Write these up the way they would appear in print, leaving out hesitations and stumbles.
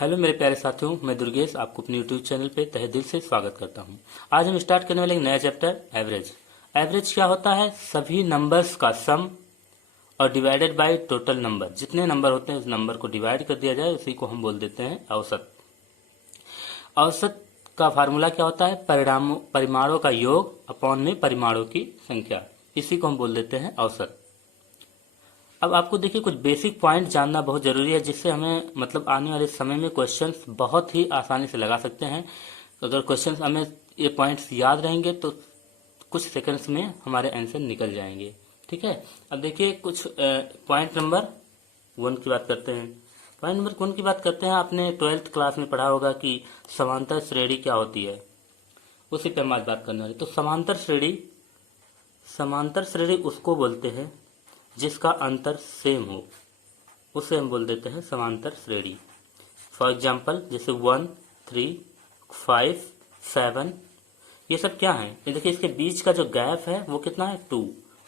Hello मेरे प्यारे साथियों, मैं दुर्गेश आपको अपने यूट्यूब चैनल पे तहे दिल से स्वागत करता हूं। आज हम स्टार्ट करने वाले एक नया चैप्टर एवरेज। एवरेज क्या होता है? सभी नंबर्स का सम और डिवाइडेड बाय टोटल नंबर। जितने नंबर होते हैं उस नंबर को डिवाइड कर दिया जाए, उसी को हम बोल देते हैं औसत। औसत का फार्मूला क्या होता है? परिमाणों का योग अपॉन में परिमाणों की संख्या, इसी को हम बोल देते हैं औसत। अब आपको देखिए कुछ बेसिक पॉइंट जानना बहुत जरूरी है, जिससे हमें मतलब आने वाले समय में क्वेश्चंस बहुत ही आसानी से लगा सकते हैं। अगर क्वेश्चंस हमें ये पॉइंट्स याद रहेंगे तो कुछ सेकंड्स में हमारे आंसर निकल जाएंगे। ठीक है, अब देखिए कुछ पॉइंट नंबर 1 की बात करते हैं। पॉइंट नंबर 1 की बात करते हैं। आपने 12th क्लास में पढ़ा होगा कि समांतर श्रेणी क्या होती है, उसी पे हम आज बात करने वाले। तो समांतर श्रेणी उसको बोलते हैं जिसका अंतर सेम हो, उसे हम बोल देते हैं समांतर श्रेणी। फॉर एग्जाम्पल जैसे 1, 3, 5, 7, ये सब क्या है? ये देखिए इसके बीच का जो गैप है वो कितना है? 2।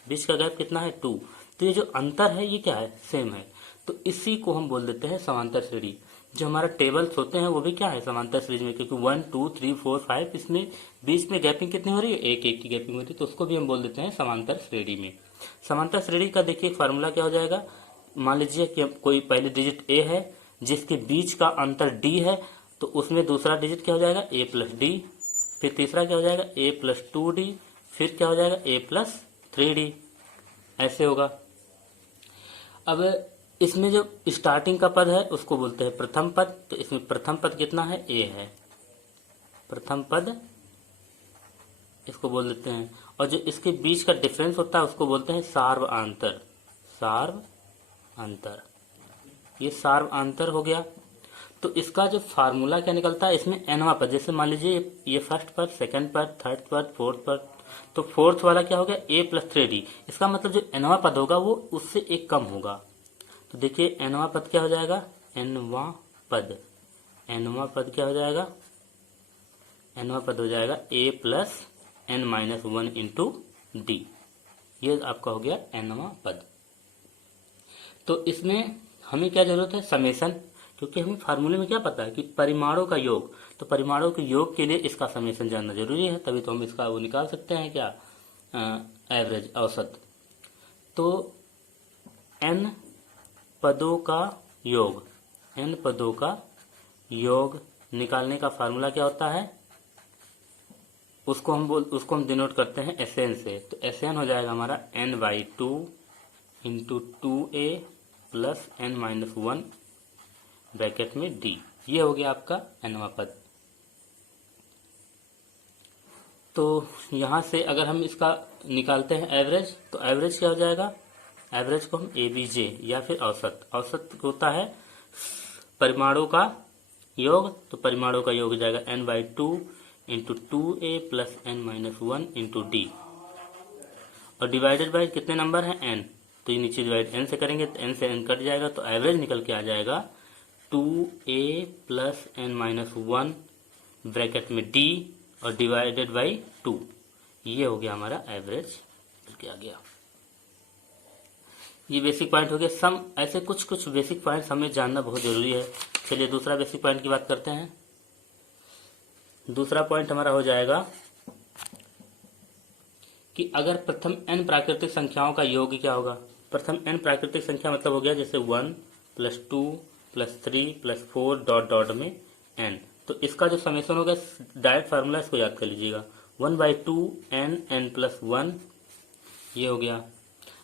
बीच का गैप कितना है? 2। तो ये जो अंतर है ये क्या है? सेम है। तो इसी को हम बोल देते हैं समांतर श्रेणी। जो हमारा टेबल्स होते हैं वो भी क्या है? समांतर श्रेणी में, क्योंकि 1, 2, 3, 4, 5 इसमें बीच में गैपिंग कितनी हो रही है? एक एक की गैपिंग हो रही है, तो उसको भी हम बोल देते हैं समांतर श्रेणी में। समांतर श्रेणी का देखिए फार्मूला क्या हो जाएगा। मान लीजिए कि कोई पहली डिजिट ए है जिसके बीच का अंतर डी है, तो उसमें दूसरा डिजिट क्या हो जाएगा? A plus D. फिर तीसरा क्या हो जाएगा? A plus 2d। फिर क्या हो जाएगा? A plus 3d। ऐसे होगा। अब इसमें जो स्टार्टिंग का पद है उसको बोलते हैं प्रथम पद। तो इसमें प्रथम पद कितना है? ए है। प्रथम पद इसको बोल देते हैं। और जो इसके बीच का डिफरेंस होता है उसको बोलते हैं सार्व अंतर। सार्व अंतर, ये सार्व अंतर हो गया। तो इसका जो फार्मूला क्या निकलता है, इसमें एनवा पद, जैसे मान लीजिए ये फर्स्ट पद, सेकंड पद, थर्ड पद, फोर्थ पद, तो फोर्थ वाला क्या हो गया? ए प्लस 3d। इसका मतलब जो एनवा पद होगा वो उससे एक कम होगा। तो देखिए एनवा पद क्या हो जाएगा? एनवा पद क्या हो जाएगा? एनवा पद हो जाएगा A plus N minus 1 into D. ये आपका हो गया एनवा पद। तो इसमें हमें क्या जरूरत है? समेशन। क्योंकि हमें फार्मूले में क्या पता है कि परिमाणों का योग, तो परिमाणों के योग के लिए इसका समेशन जानना जरूरी है, तभी तो हम इसका वो निकाल सकते हैं क्या? एवरेज, औसत। तो n पदों का योग, n पदों का योग निकालने का फार्मूला क्या होता है? उसको हम डिनोट करते हैं एसएन से। तो एसएन हो जाएगा हमारा n/2 into 2a plus n minus 1 bracket में d। ये हो गया आपका nवा पद। तो यहां से अगर हम इसका निकालते हैं एवरेज, तो एवरेज क्या हो जाएगा? एवरेज को हम एबीजे या फिर औसत होता है परिमाणों का योग। तो परिमाणों का योग हो जाएगा n/2 into 2a plus n minus 1 into D. और डिवाइडेड बाय कितने नंबर हैं? n। तो ये नीचे डिवाइड n से करेंगे तो n से n कट जाएगा, तो एवरेज निकल के आ जाएगा 2a plus n minus 1 bracket में d और डिवाइडेड बाई 2। ये हो गया हमारा एवरेज निकल आ गया। ये बेसिक पॉइंट हो गया। सम, ऐसे कुछ कुछ बेसिक पॉइंट्स हमें जानना बहुत जरूरी है। चलिए दूसरा बेसिक पॉइंट की बात करते हैं। दूसरा पॉइंट हमारा हो जाएगा कि अगर प्रथम n प्राकृतिक संख्याओं का योग क्या होगा। प्रथम n प्राकृतिक संख्या मतलब हो गया जैसे 1 plus 2 plus 3 plus 4 dot dot में n। तो इसका जो समेशन होगा, डायरेक्ट फार्मूला इसको याद कर लीजिएगा, 1/2 n प्लस 1। ये हो गया।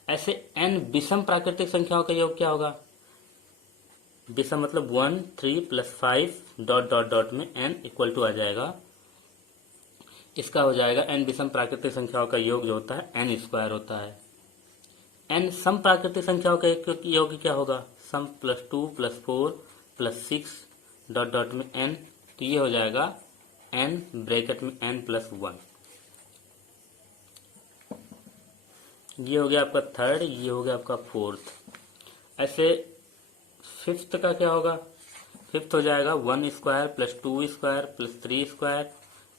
ऐसे n विषम प्राकृतिक संख्याओं का योग क्या होगा? विषम मतलब 1, 3 प्लस 5 डॉट डॉट डॉट में n इक्वल टू आ जाएगा, इसका हो जाएगा n विषम प्राकृतिक संख्याओं का योग जो होता है n स्क्वायर होता है। n सम प्राकृतिक संख्याओं का योग क्या होगा? Sum plus 2 plus 4 plus 6 dot dot में n। तो ये हो जाएगा n ब्रैकेट में n प्लस 1। ये हो गया आपका थर्ड, ये हो गया आपका फोर्थ। ऐसे फिफ्थ का क्या होगा? फिफ्थ हो जाएगा 1 square plus 2 square plus 3 square.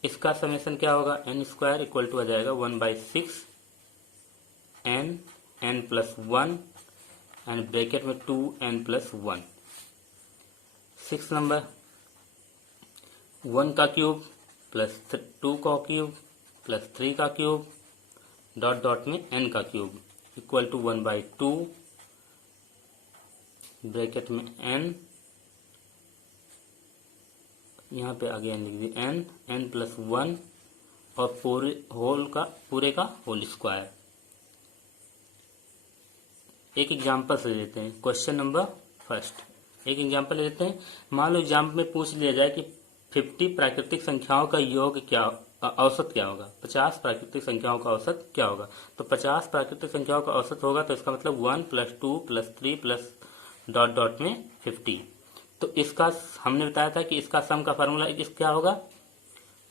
इसका समेशन क्या होगा? n स्क्वायर इक्वल टू आ जाएगा 1/6 n प्लस 1 एंड ब्रैकेट में 2n प्लस 1। 6 नंबर 1 का क्यूब प्लस 2 का क्यूब प्लस 3 का क्यूब डॉट डॉट में n का क्यूब इक्वल टू 1/2 ब्रैकेट में n, यहाँ पे आगे n लिख दी n प्लस 1 और पूरे का होल स्क्वायर। एक एग्जाम्पल से लेते हैं, क्वेश्चन नंबर फर्स्ट। एक एग्जाम्पल ले लेते हैं। मान लो एग्जाम्पल में पूछ लिया जाए कि 50 प्राकृतिक संख्याओं का योग क्या, औसत क्या होगा। 50 प्राकृतिक संख्याओं का औसत क्या होगा। तो 50 प्राकृतिक संख्याओं का औसत होगा तो इसका मतलब 1 plus 2 plus 3 plus dot dot में 50। तो इसका हमने बताया था कि इसका सम का फार्मूला इस क्या होगा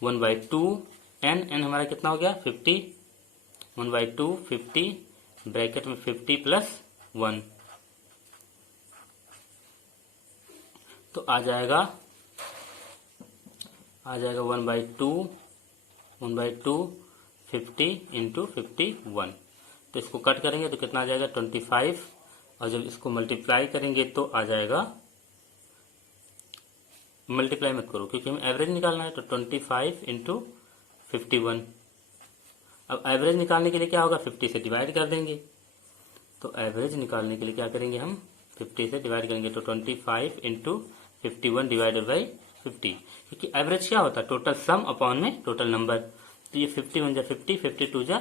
1/2 n हमारा कितना हो गया 50, 1/2 50 ब्रैकेट में 50 प्लस 1 तो आ जाएगा 1/2 50 इंटू 51। तो इसको कट करेंगे तो कितना आ जाएगा 25 और जब इसको मल्टीप्लाई करेंगे तो आ जाएगा, मल्टीप्लाई मत करो क्योंकि हमें एवरेज निकालना है। तो 25 इंटू 51। अब एवरेज निकालने के लिए क्या होगा 50 से डिवाइड कर देंगे। तो एवरेज निकालने के लिए क्या करेंगे हम 50 से डिवाइड करेंगे तो 25 इंटू 51 डिवाइडेड बाई 50, क्योंकि एवरेज क्या होता है टोटल सम अपॉन में टोटल नंबर। तो ये 50 बन जा 50, 52 जा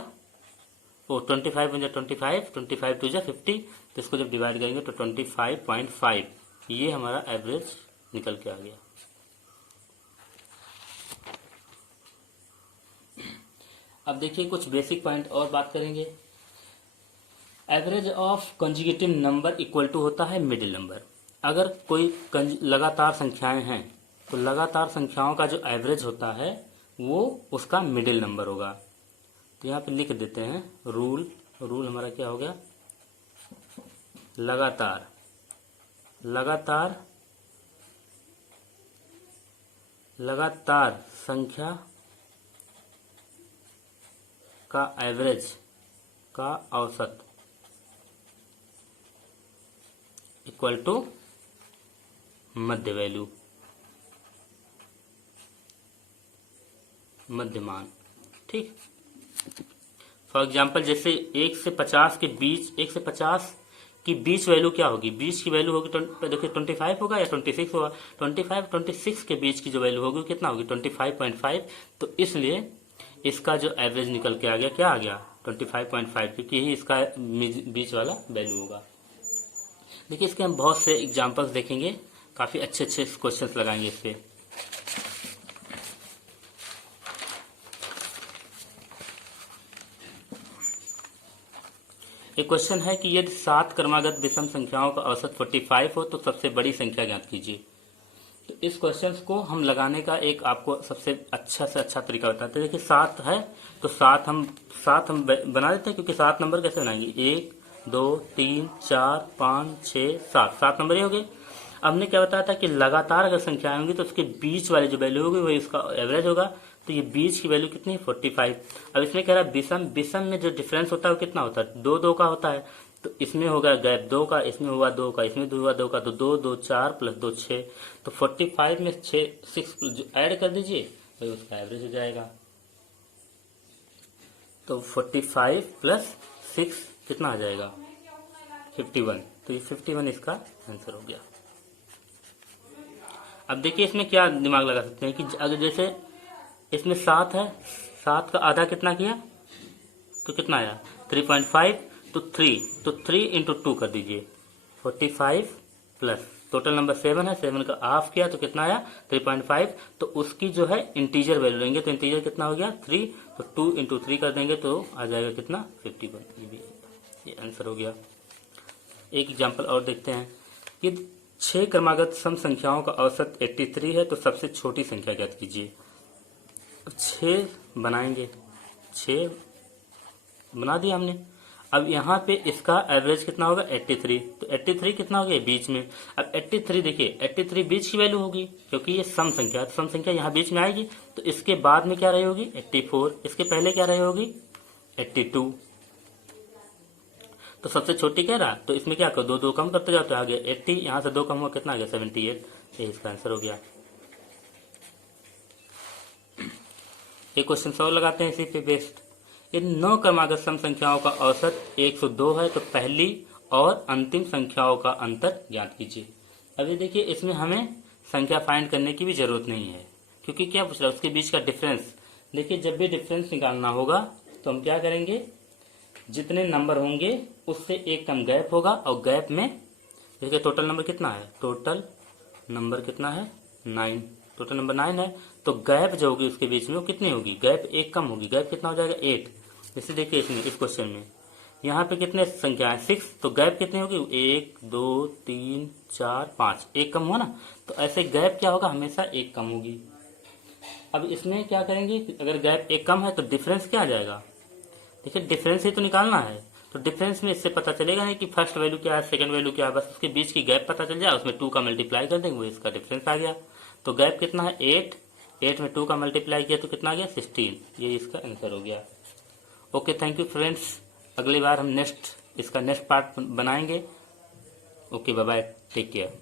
25 बन जा 25, 25 2 जा 50। तो इसको जब डिवाइड करेंगे तो 25.5 ये हमारा एवरेज निकल के आ गया। अब देखिए कुछ बेसिक पॉइंट और बात करेंगे। Average of consecutive number equal to होता है मिडिल नंबर। अगर कोई लगातार संख्याएं हैं तो लगातार संख्याओं का जो एवरेज होता है वो उसका मिडिल नंबर होगा। तो यहाँ पे लिख देते हैं रूल हमारा क्या हो गया लगातार संख्या का एवरेज का औसत इक्वल टू मध्य वैल्यू, मध्यमान। ठीक। फॉर एग्जाम्पल जैसे 1 से 50 के बीच, 1 से 50 की बीच वैल्यू क्या होगी, बीच की वैल्यू होगी देखिए 25 होगा या 26 होगा। 25 26 के बीच की जो वैल्यू होगी कितना होगी 25.5। तो इसलिए इसका जो एवरेज निकल के आ गया क्या आ गया 25.5, क्योंकि यही इसका बीच वाला वैल्यू होगा। देखिए इसके हम बहुत से एग्जांपल्स देखेंगे, काफी अच्छे अच्छे क्वेश्चंस लगाएंगे इस पे। एक क्वेश्चन है कि यदि 7 क्रमागत विषम संख्याओं का औसत 45 हो तो सबसे बड़ी संख्या ज्ञात कीजिए। तो इस क्वेश्चन को हम लगाने का एक आपको सबसे अच्छा से अच्छा तरीका बताते हैं। देखिए 7 है तो 7 हम बना देते हैं, क्योंकि 7 नंबर कैसे बनाएंगे 1 2 3 4 5 6 7 नंबर ही हो गए। अब हमने क्या बताया था कि लगातार अगर संख्याएं होंगी तो उसके बीच वाली जो वैल्यू होगी वही इसका एवरेज होगा। तो ये बीच की वैल्यू कितनी है 45। अब इसमें कह रहा है विषम में जो डिफरेंस होता है वो कितना होता है 2 2 का होता है। तो इसमें होगा गैप 2 का, इसमें हुआ 2 का, इसमें हुआ 2 का, तो 2 2 4 प्लस 2 6। तो 45 में 6 ऐड कर दीजिए तो उसका एवरेज हो जाएगा। तो 45 प्लस 6 कितना आ जाएगा 51। तो ये 51 इसका आंसर हो गया। अब देखिए इसमें क्या दिमाग लगा सकते हैं कि अगर जैसे इसमें 7 है, 7 का आधा कितना किया तो कितना आया 3.5। तो 3 इंटू 2 कर दीजिए 45 प्लस टोटल नंबर 7 है, 7 का हाफ किया तो कितना आया 3.5। तो उसकी जो है इंटीजर वैल्यू लेंगे तो इंटीजर कितना हो गया 3। तो 2 इंटू 3 कर देंगे तो आ जाएगा कितना 51। ये आंसर हो गया। एक एग्जाम्पल और देखते हैं कि 6 क्रमागत सम संख्याओं का औसत 83 है तो सबसे छोटी संख्या ज्ञात कीजिए। 6 बनाएंगे, 6 बना दिया हमने। अब यहाँ पे इसका एवरेज कितना होगा 83। तो 83 कितना हो गया बीच में। अब 83 देखिए 83 बीच की वैल्यू होगी क्योंकि ये सम संख्या, सम संख्या यहाँ बीच में आएगी। तो इसके बाद में क्या रही होगी 84, इसके पहले क्या रही होगी 82। तो सबसे छोटी कह रहा तो इसमें क्या करो 2 2 कम करते जाओ तो आ गया 80, यहाँ से 2 कम हुआ कितना आ गया 78। ये इसका आंसर हो गया। एक क्वेश्चन सॉल्व लगाते हैं इसी पे बेस्ड। इन 9 क्रमागत सम संख्याओं का औसत 102 है, तो पहली और अंतिम संख्याओं का अंतर ज्ञात कीजिए। अभी देखिए इसमें हमें संख्या फाइंड करने की भी जरूरत नहीं है, क्योंकि क्या पूछ रहा है उसके बीच का डिफरेंस। देखिए जब भी डिफरेंस निकालना होगा तो हम क्या करेंगे, जितने नंबर होंगे उससे एक कम गैप होगा, और गैप में देखिए टोटल नंबर कितना है, टोटल नंबर कितना है 9, टोटल नंबर 9 है, तो गैप जो होगी उसके बीच में वो कितनी होगी, गैप एक कम होगी, गैप कितना हो जाएगा 8। जैसे देखिए इसमें इस क्वेश्चन में यहाँ पे कितने संख्या है 6, तो गैप कितनी होगी 1 2 3 4 5, एक कम हुआ ना, तो ऐसे गैप क्या होगा हमेशा एक कम होगी। अब इसमें क्या करेंगे, अगर गैप एक कम है तो डिफरेंस क्या आ जाएगा, देखिए डिफरेंस ही तो निकालना है, तो डिफरेंस में इससे पता चलेगा नहीं कि फर्स्ट वैल्यू क्या है सेकंड वैल्यू क्या है, बस उसके बीच की गैप पता चल जाए, उसमें 2 का मल्टीप्लाई कर देंगे वो इसका डिफरेंस आ गया। तो गैप कितना है 8, 8 में 2 का मल्टीप्लाई किया तो कितना आ गया 16, ये इसका आंसर हो गया। ओके थैंक यू फ्रेंड्स, अगली बार हम इसका नेक्स्ट पार्ट बनाएंगे। Okay bye bye, take care.